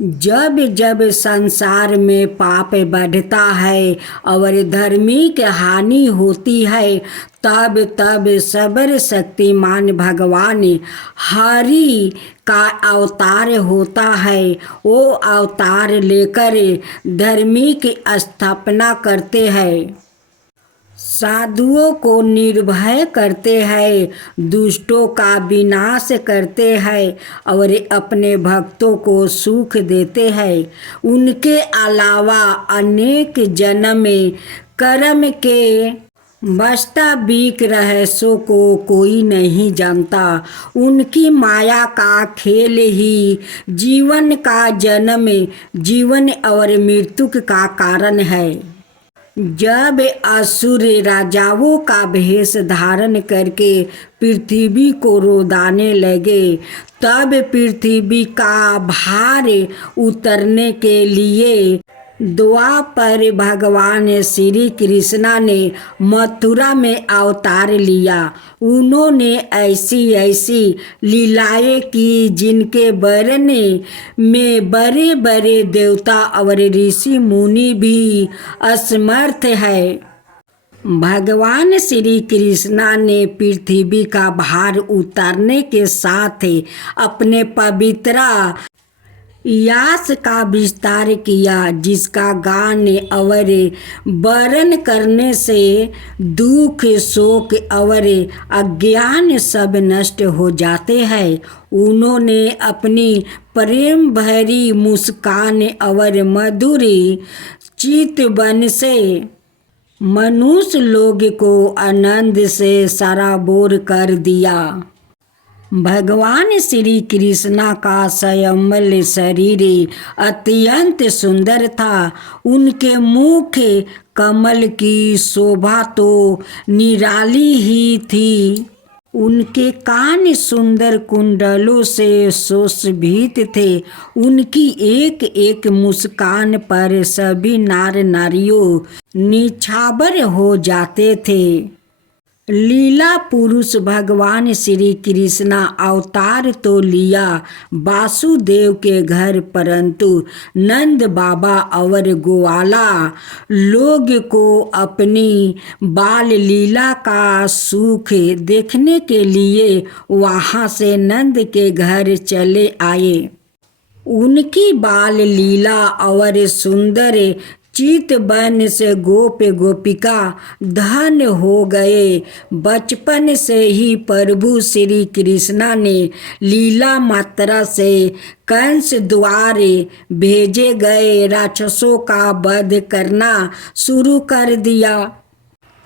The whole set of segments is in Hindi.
जब जब संसार में पाप बढ़ता है और धर्मी की हानि होती है, तब तब सबर शक्तिमान भगवान हरि का अवतार होता है। वो अवतार लेकर धर्मी की स्थापना करते हैं, साधुओं को निर्भय करते हैं, दुष्टों का विनाश करते हैं और अपने भक्तों को सुख देते हैं। उनके अलावा अनेक जन्म में कर्म के वास्तविक रहस्यों को कोई नहीं जानता। उनकी माया का खेल ही जीवन का जन्म, जीवन और मृत्यु का कारण है। जब असुर राजाओं का भेष धारण करके पृथ्वी को रोदाने लगे, तब पृथ्वी का भार उतरने के लिए द्वापर भगवान श्री कृष्णा ने मथुरा में अवतार लिया। उन्होंने ऐसी ऐसी लीलाएं की जिनके वर्णने में बड़े बड़े देवता और ऋषि मुनि भी असमर्थ है। भगवान श्री कृष्णा ने पृथ्वी का भार उतारने के साथ अपने पवित्र यश का विस्तार किया, जिसका गान और वर्णन करने से दुख, शोक और अज्ञान सब नष्ट हो जाते हैं। उन्होंने अपनी प्रेम भरी मुस्कान और मधुर चितवन से मनुष्य लोग को आनंद से सराबोर कर दिया। भगवान श्री कृष्णा का संयमल शरीर अत्यंत सुंदर था। उनके मुख कमल की शोभा तो निराली ही थी। उनके कान सुंदर कुंडलों से सुशोभित थे। उनकी एक एक मुस्कान पर सभी नार नारियों निछावर हो जाते थे। लीला पुरुष भगवान श्री कृष्णा अवतार तो लिया वासुदेव के घर, परंतु नंद बाबा और ग्वाला लोग को अपनी बाल लीला का सुख देखने के लिए वहां से नंद के घर चले आए। उनकी बाल लीला और सुंदर चितवन से गोप गोपिका धन हो गए। बचपन से ही प्रभु श्री कृष्णा ने लीला मात्रा से कंस द्वारे भेजे गए राक्षसों का वध करना शुरू कर दिया।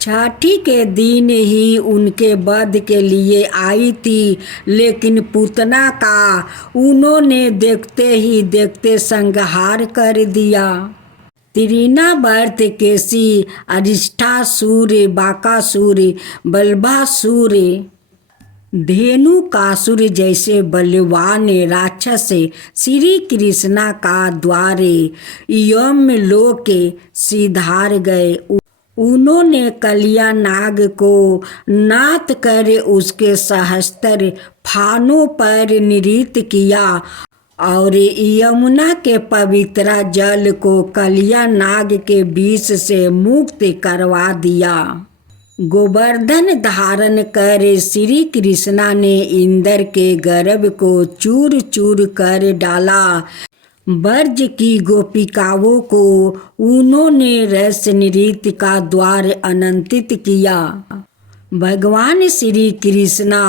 छठी के दिन ही उनके वध के लिए आई थी, लेकिन पूतना का उन्होंने देखते ही देखते संहार कर दिया। त्रिनावर्त केसी, अरिष्टासुर, बाकासुर, बल्बासुर, धेनुकासुर जैसे बलवान राक्षस श्री कृष्णा का द्वारे यमलोक सिधार गए। उन्होंने कलिया नाग को नाथ कर उसके सहस्त्र फानों पर नृत्य किया और यमुना के पवित्र जल को कलिया नाग के विष से मुक्त करवा दिया। गोवर्धन धारण कर श्री कृष्णा ने इंद्र के गर्भ को चूर चूर कर डाला। ब्रज की गोपिकाओं को उन्होंने रस नृत्य का द्वार अनंतित किया। भगवान श्री कृष्णा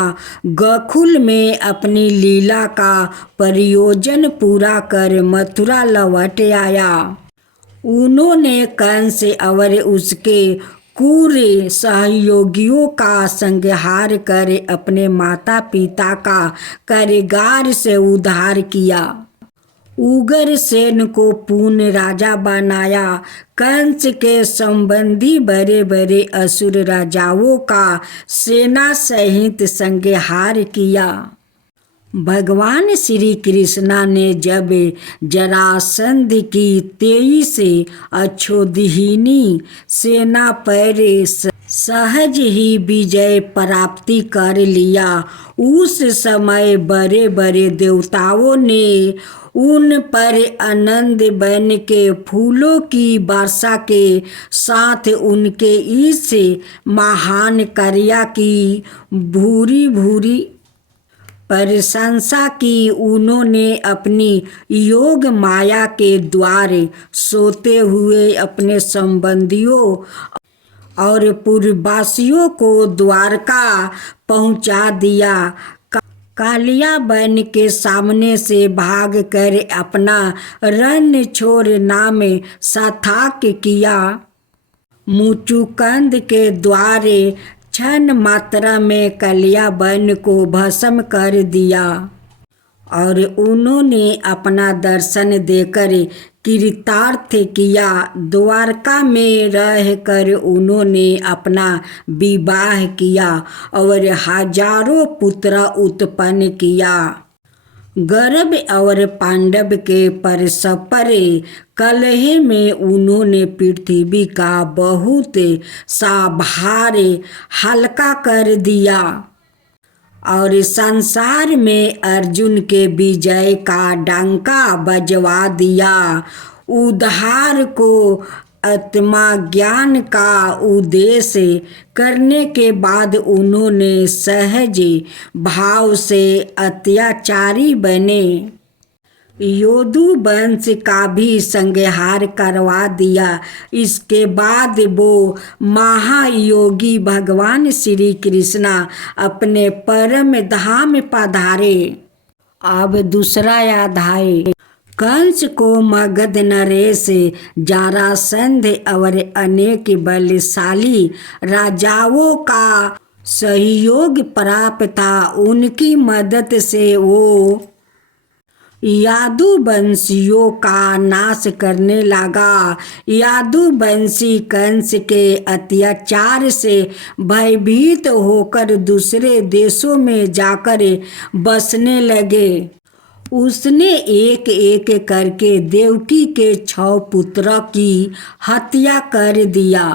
गोकुल में अपनी लीला का प्रयोजन पूरा कर मथुरा लौट आया। उन्होंने कंस और उसके क्रूर सहयोगियों का संहार कर अपने माता पिता का कारागार से उद्धार किया। उग्रसेन को पूर्ण राजा बनाया। कंस के संबंधी बड़े बड़े असुर राजाओं का सेना सहित संहार किया। भगवान श्री कृष्णा ने जब जरासंध की 23 अक्षोहिणी सेना पर सहज ही विजय प्राप्ति कर लिया, उस समय बड़े बड़े देवताओं ने उन पर आनंद बन के फूलों की वर्षा के साथ उनके इस महान कार्य की भूरी भूरी प्रशंसा की। उन्होंने अपनी योग माया के द्वारे सोते हुए अपने संबंधियों और पूर्ववासियों को द्वारका पहुंचा दिया। कालिया बन के सामने से भाग कर अपना रण छोड़ नाम सार्थक किया। मुचुकुंद के द्वारे क्षण मात्रा में कालिया बन को भस्म कर दिया और उन्होंने अपना दर्शन देकर कृतार्थ किया। द्वारका में रहकर उन्होंने अपना विवाह किया और हजारों पुत्र उत्पन्न किया। गौरव और पांडव के परस्पर कलह में उन्होंने पृथ्वी का बहुत सा भार हल्का कर दिया और संसार में अर्जुन के विजय का डंका बजवा दिया। उद्धार को आत्मज्ञान का उद्देश्य करने के बाद उन्होंने सहज भाव से अत्याचारी बने। यदु वंश का भी संहार करवा दिया। इसके बाद वो महायोगी भगवान श्री कृष्णा अपने परम धाम पधारे। अब दूसरा अध्याय। कंस को मगध नरेश जरासंध और अनेक बलशाली राजाओं का सहयोग प्राप्त था। उनकी मदद से वो यादुवंशियों का नाश करने लगा। यादुवंशी कंस के अत्याचार से भयभीत होकर दूसरे देशों में जाकर बसने लगे। उसने एक एक करके देवकी के 6 पुत्रों की हत्या कर दिया।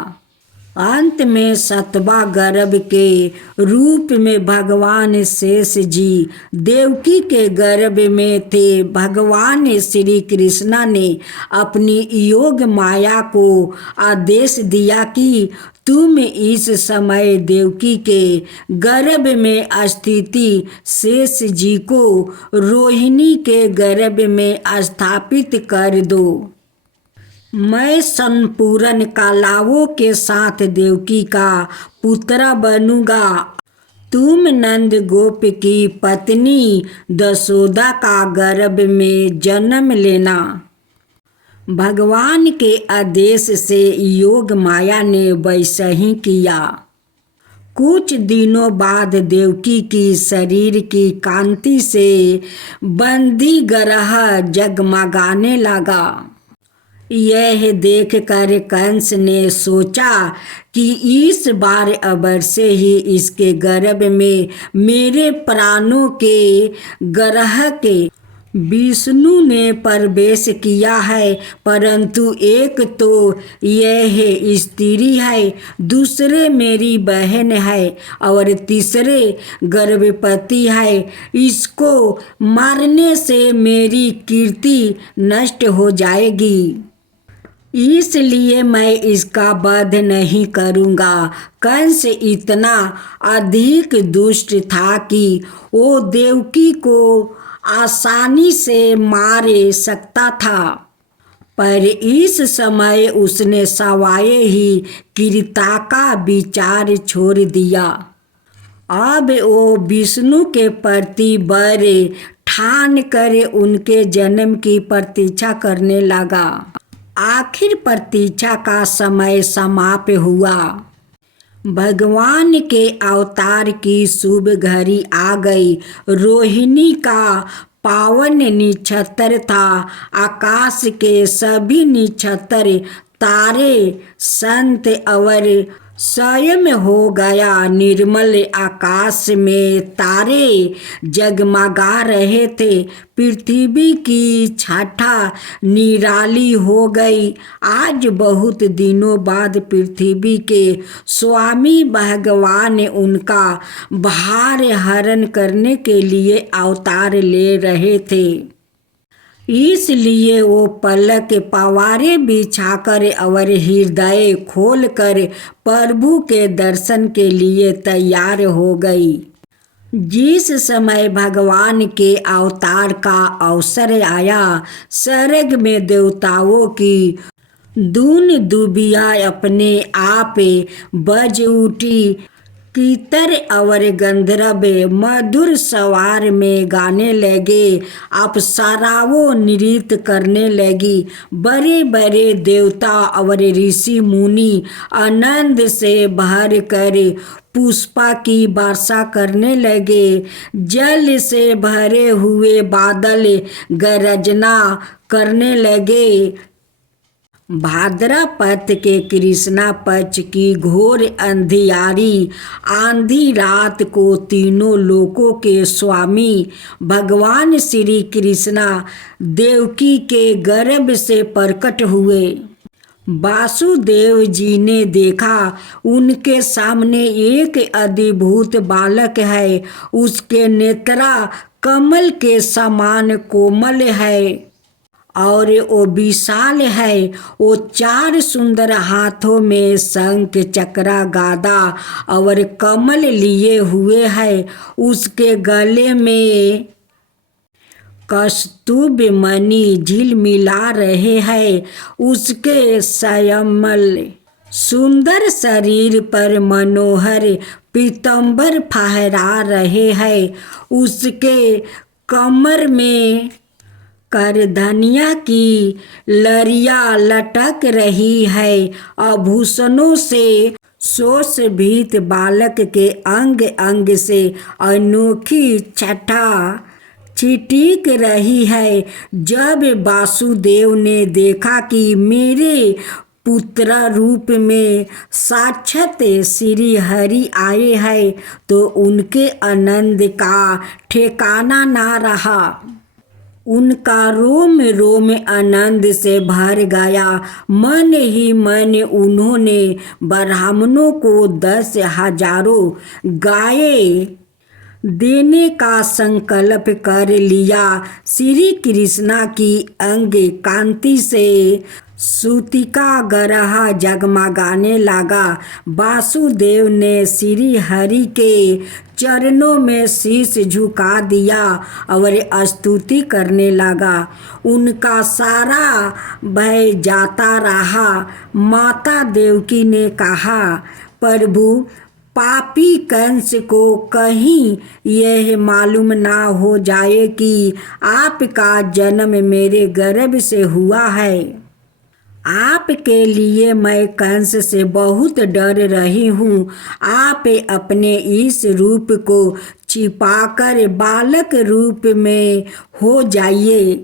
अंत में 7वां गर्भ के रूप में भगवान शेष जी देवकी के गर्भ में थे। भगवान श्री कृष्णा ने अपनी योग माया को आदेश दिया कि तुम इस समय देवकी के गर्भ में स्थिति शेष जी को रोहिणी के गर्भ में स्थापित कर दो। मैं संपूर्ण कलाओं के साथ देवकी का पुत्र बनूंगा। तुम नंद गोप की पत्नी दशोदा का गर्भ में जन्म लेना। भगवान के आदेश से योग माया ने वैसा ही किया। कुछ दिनों बाद देवकी की शरीर की कांति से बंदी ग्रह जगमगाने लगा। यह देखकर कंस ने सोचा कि इस बार अवश्य ही इसके गर्भ में मेरे प्राणों के ग्रह के विष्णु ने प्रवेश किया है। परंतु एक तो यह स्त्री है, दूसरे मेरी बहन है और तीसरे गर्भवती है। इसको मारने से मेरी कीर्ति नष्ट हो जाएगी, इसलिए मैं इसका वध नहीं करूँगा। कंस इतना अधिक दुष्ट था कि वो देवकी को आसानी से मार सकता था, पर इस समय उसने सवाए ही क्रूरता का विचार छोड़ दिया। अब वो विष्णु के प्रति वर ठान कर उनके जन्म की प्रतीक्षा करने लगा। आखिर प्रतीक्षा का समय समाप्त हुआ। भगवान के अवतार की शुभ घड़ी आ गई। रोहिणी का पावन नक्षत्र था। आकाश के सभी नक्षत्र तारे संत और स्वयं हो गया। निर्मल आकाश में तारे जगमगा रहे थे। पृथ्वी की छटा निराली हो गई। आज बहुत दिनों बाद पृथ्वी के स्वामी भगवान उनका भार हरण करने के लिए अवतार ले रहे थे। इसलिए वो पलक पवारे बिछाकर और हृदय खोलकर प्रभु के दर्शन के लिए तैयार हो गई। जिस समय भगवान के अवतार का अवसर आया, स्वर्ग में देवताओं की दून दुबिया अपने आप बज उठी। कीतर और गंधर्व मधुर स्वर में गाने लगे, अप्सराओं नृत्य करने लगी। बड़े बड़े देवता और ऋषि मुनि आनंद से भर कर पुष्पा की वर्षा करने लगे। जल से भरे हुए बादल गरजना करने लगे। भाद्रपद के कृष्णा पक्ष की घोर अंधियारी आंधी रात को तीनों लोकों के स्वामी भगवान श्री कृष्णा देवकी के गर्भ से प्रकट हुए। वासुदेव जी ने देखा, उनके सामने एक अद्भुत बालक है। उसके नेत्रा कमल के समान कोमल है और वो विशाल है। वो 4 सुंदर हाथों में शंख चक्र गादा और कमल लिए हुए है। उसके गले में कस्तूब मणि झिलमिला रहे हैं। उसके श्यामल सुंदर शरीर पर मनोहर पीतांबर फहरा रहे हैं। उसके कमर में करधनिया की लड़ियां लटक रही है। आभूषणों से सुशोभित बालक के अंग अंग से अनोखी छटा छिटक रही है। जब वासुदेव ने देखा कि मेरे पुत्र रूप में साक्षात श्री हरि आए हैं, तो उनके आनंद का ठिकाना ना रहा। उनका रोम रोम आनंद से भर गया। मन ही मन उन्होंने ब्राह्मणों को 10,000 गायें देने का संकल्प कर लिया। श्री कृष्णा की अंग कांति से सूतिका ग्रह जगमगाने लगा। वासुदेव ने श्री हरि के चरणों में शीश झुका दिया और स्तुति करने लगा। उनका सारा भय जाता रहा। माता देवकी ने कहा, प्रभु, पापी कंस को कहीं यह मालूम ना हो जाए कि आपका जन्म मेरे गर्भ से हुआ है। आपके लिए मैं कंस से बहुत डर रही हूँ। आप अपने इस रूप को छिपाकर बालक रूप में हो जाइए।